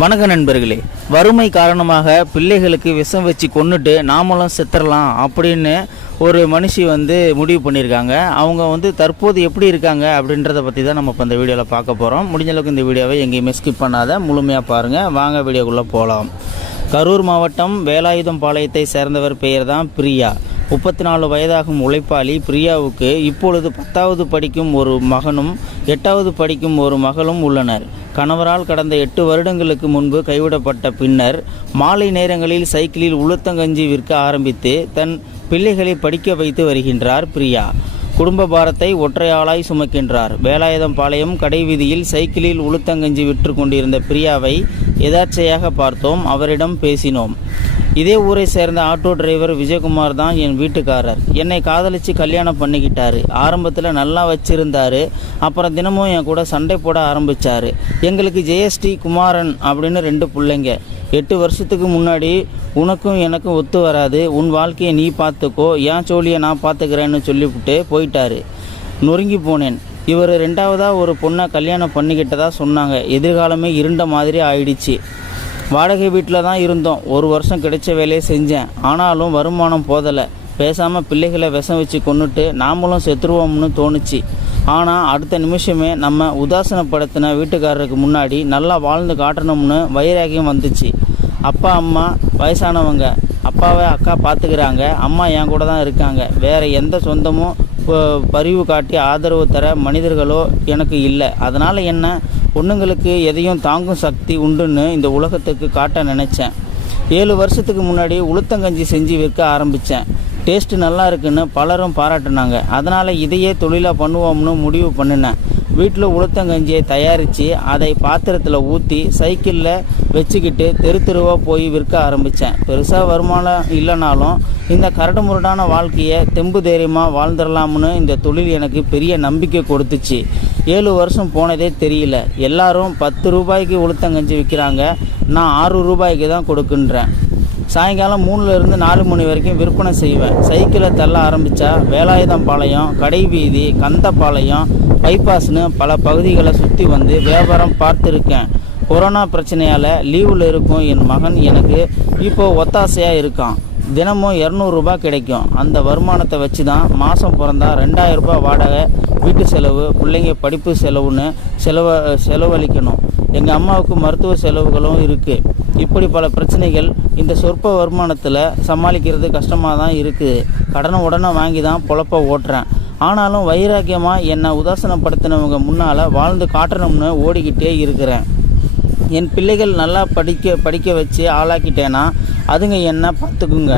வணக்க நண்பர்களே வறுமை காரணமாக பிள்ளைகளுக்கு விஷம் வச்சு கொண்டுட்டு நாமளும் செத்துடலாம் அப்படின்னு ஒரு மனுஷி வந்து முடிவு பண்ணியிருக்காங்க. அவங்க வந்து தற்போது எப்படி இருக்காங்க அப்படின்றத பற்றி தான் நம்ம இப்போ இந்த வீடியோவில் பார்க்க போகிறோம் முடிஞ்ச அளவுக்கு இந்த வீடியோவை எங்கேயுமே ஸ்கிப் பண்ணாத முழுமையாக பாருங்கள் வாங்க வீடியோக்குள்ளே போகலாம் கரூர் மாவட்டம் வேலாயுதம் பாளையத்தை சேர்ந்தவர் பெயர் தான் பிரியா. முப்பத்தி நாலு வயதாகும் உழைப்பாளி பிரியாவுக்கு இப்பொழுது பத்தாவது படிக்கும் ஒரு மகனும் எட்டாவது படிக்கும் ஒரு மகளும் உள்ளனர். கணவரால் கடந்த எட்டு வருடங்களுக்கு முன்பு கைவிடப்பட்ட பின்னர் மாலை நேரங்களில் சைக்கிளில் உளுத்தங்கஞ்சி விற்க ஆரம்பித்து தன் பிள்ளைகளை படிக்க வைத்து வருகின்றார் பிரியா. குடும்ப பாரத்தை ஒற்றையாளாய் சுமக்கின்றார். வேலாயுதம் பாளையம் கடைவீதியில் சைக்கிளில் உளுத்தங்கஞ்சி விற்று கொண்டிருந்த பிரியாவை எதார்ச்சையாக பார்த்தோம். அவரிடம் பேசினோம். இதே ஊரை சேர்ந்த ஆட்டோ டிரைவர் விஜயகுமார் தான் என் வீட்டுக்காரர். என்னை காதலிச்சு கல்யாணம் பண்ணிக்கிட்டாரு. ஆரம்பத்தில் நல்லா வச்சிருந்தாரு. அப்புறம் தினமும் என் கூட சண்டை போட ஆரம்பிச்சாரு. எங்களுக்கு ஜெயஸ்ரீ குமாரன் அப்படின்னு ரெண்டு பிள்ளைங்க. எட்டு வருஷத்துக்கு முன்னாடி உனக்கும் எனக்கும் ஒத்து வராது. உன் வாழ்க்கையை நீ பார்த்துக்கோ. என் சோழியை நான் பார்த்துக்கிறேன்னு சொல்லிவிட்டு போயிட்டாரு. நொறுங்கி போனேன். இவர் ரெண்டாவதாக ஒரு பொண்ணை கல்யாணம் பண்ணிக்கிட்டதா சொன்னாங்க. எதிர்காலமே இருண்ட மாதிரி ஆயிடுச்சு. வாடகை வீட்டில் தான் இருந்தோம். ஒரு வருஷம் கிடைச்ச வேலையை செஞ்சேன். ஆனாலும் வருமானம் போதலை. பேசாமல் பிள்ளைகளை விஷம் வச்சு கொண்டுட்டு நாமளும் செத்துருவோம்னு தோணுச்சு. ஆனால் அடுத்த நிமிஷமே நம்ம உதாசனப்படுத்தின வீட்டுக்காரருக்கு முன்னாடி நல்லா வாழ்ந்து காட்டணும்னு வைராகியம் வந்துச்சு. அப்பா அம்மா வயசானவங்க அப்பாவை அக்கா பார்த்துக்கிறாங்க அம்மா என் கூட தான் இருக்காங்க. வேறு எந்த சொந்தமும் ப- பரிவு காட்டி ஆதரவு தர மனிதர்களோ எனக்கு இல்லை. அதனால் என்ன? பொண்ணுங்களுக்கு எதையும் தாங்கும் சக்தி உண்டுன்னு இந்த உலகத்துக்கு காட்ட நினச்சேன். ஏழு வருஷத்துக்கு முன்னாடி உளுத்தங்கஞ்சி செஞ்சு விற்க ஆரம்பித்தேன் டேஸ்ட்டு நல்லா இருக்குன்னு பலரும் பாராட்டினாங்க. அதனால் இதையே தொழிலாக பண்ணுவோம்னு முடிவு பண்ணினேன். வீட்டில் உளுத்தங்கஞ்சியை தயாரித்து அதை பாத்திரத்தில் ஊற்றி சைக்கிளில் வச்சுக்கிட்டு தெரு தெருவாக போய் விற்க ஆரம்பித்தேன் பெருசாக வருமானம் இல்லைனாலும் இந்த கரடு முரடான வாழ்க்கையை தெம்பு தைரியமாக வாழ்ந்துடலாம்னு இந்த தொழில் எனக்கு பெரிய நம்பிக்கை கொடுத்துச்சு. ஏழு வருஷம் போனதே தெரியல. எல்லாரும் பத்து ரூபாய்க்கு உளுத்தங்கஞ்சி விற்கிறாங்க நான் ஆறு ரூபாய்க்கு தான் கொடுக்குன்றேன். சாயங்காலம் மூணுலேருந்து நாலு மணி வரைக்கும் விற்பனை செய்வேன். சைக்கிளை தள்ள ஆரம்பித்தா வேலாயுதம் பாளையம் கடைவீதி கந்தப்பாளையம் பைபாஸ்னு பல பகுதிகளை சுற்றி வந்து வியாபாரம் பார்த்துருக்கேன். கொரோனா பிரச்சனையால் லீவில் இருக்கும் என் மகன் எனக்கு இப்போ ஒத்தாசையாக இருக்கான். தினமும் இரநூறுபா கிடைக்கும். அந்த வருமானத்தை வச்சு தான் மாதம் பிறந்தா ரெண்டாயிரரூபா வாடகை வீட்டு செலவு பிள்ளைங்க படிப்பு செலவுன்னு செலவ செலவழிக்கணும். எங்கள் அம்மாவுக்கு மருத்துவ செலவுகளும் இருக்குது இப்படி பல பிரச்சனைகள் இந்த சொற்ப வருமானத்தில் சமாளிக்கிறது கஷ்டமாக தான் இருக்குது கடனை உடனே வாங்கி தான் பொழப்ப ஓட்டுறேன். ஆனாலும் வைராக்கியமாக என்னை உதாசனப்படுத்தினவங்க முன்னால் வாழ்ந்து காட்டணும்னு ஓடிக்கிட்டே இருக்கிறேன். என் பிள்ளைகள் நல்லா படிக்க படிக்க வச்சு ஆளாக்கிட்டேன்னா அதுங்க என்ன பார்த்துக்குங்க.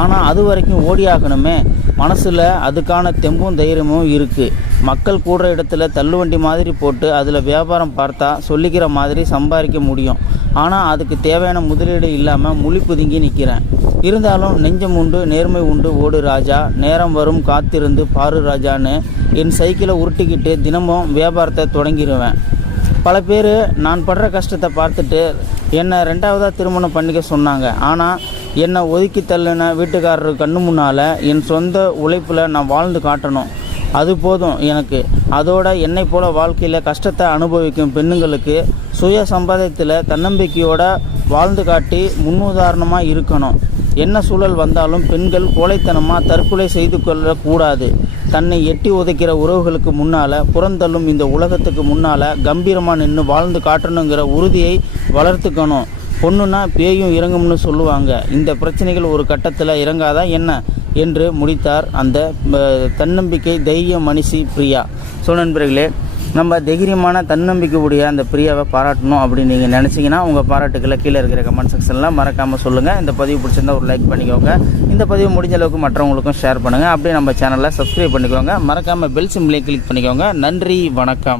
ஆனால் அது வரைக்கும் ஓடியாகணுமே. மனசில் அதுக்கான தெம்பும் தைரியமும் இருக்குது மக்கள் கூடுற இடத்துல தள்ளுவண்டி மாதிரி போட்டு அதில் வியாபாரம் பார்த்தா சொல்லிக்கிற மாதிரி சம்பாதிக்க முடியும். ஆனால் அதுக்கு தேவையான முதலீடு இல்லாமல் முழி புதுங்கி நிற்கிறேன் இருந்தாலும் நெஞ்சம் உண்டு நேர்மை உண்டு ஓடு ராஜா. நேரம் வரும் காத்திருந்து பாரு ராஜான்னு என் சைக்கிளை உருட்டிக்கிட்டு தினமும் வியாபாரத்தை தொடங்கிடுவேன் பல பேர் நான் படுற கஷ்டத்தை பார்த்துட்டு என்னை ரெண்டாவதாக திருமணம் பண்ணிக்க சொன்னாங்க. ஆனால் என்னை ஒதுக்கி தள்ளின வீட்டுக்காரர் கண்ணு முன்னால் என் சொந்த உழைப்பில் நான் வாழ்ந்து காட்டணும். அது போதும். எனக்கு அதோட என்னை போல வாழ்க்கையில் கஷ்டத்தை அனுபவிக்கும் பெண்ணுங்களுக்கு சுய சம்பாதத்தில் தன்னம்பிக்கையோட வாழ்ந்து காட்டி முன்னுதாரணமாக இருக்கணும். என்ன சூழல் வந்தாலும் பெண்கள் கோழைத்தனமாக தற்கொலை செய்து கொள்ளக்கூடாது. தன்னை எட்டி உதைக்கிற உறவுகளுக்கு முன்னால் புறந்தள்ளும் இந்த உலகத்துக்கு முன்னால் கம்பீரமாக நின்று வாழ்ந்து காட்டணுங்கிற உறுதியை வளர்த்துக்கணும். பொண்ணுன்னா பேயும் இறங்கும்னு சொல்லுவாங்க. இந்த பிரச்சனைகள் ஒரு கட்டத்தில் இறங்காதான் என்ன? என்று முடித்தார் அந்த தன்னம்பிக்கை தைரிய மனுஷி பிரியா. ஸோ நண்பர்களே நம்ம தைரியமான தன்னம்பிக்கை உடைய அந்த பிரியாவை பாராட்டணும் அப்படின்னு நீங்கள் நினச்சிங்கன்னா உங்கள் பாராட்டுக்களை கீழே இருக்கிற கமெண்ட் செக்ஷனில் மறக்காமல் சொல்லுங்கள் இந்த பதிவு பிடிச்சிருந்தா ஒரு லைக் பண்ணிக்கோங்க. இந்த பதிவு முடிஞ்ச அளவுக்கு மற்றவங்களுக்கும் ஷேர் பண்ணுங்கள் அப்படியே நம்ம சேனலை சப்ஸ்கிரைப் பண்ணிக்கோங்க. மறக்காமல் பெல் சிம்லேயே கிளிக் பண்ணிக்கோங்க. நன்றி வணக்கம்.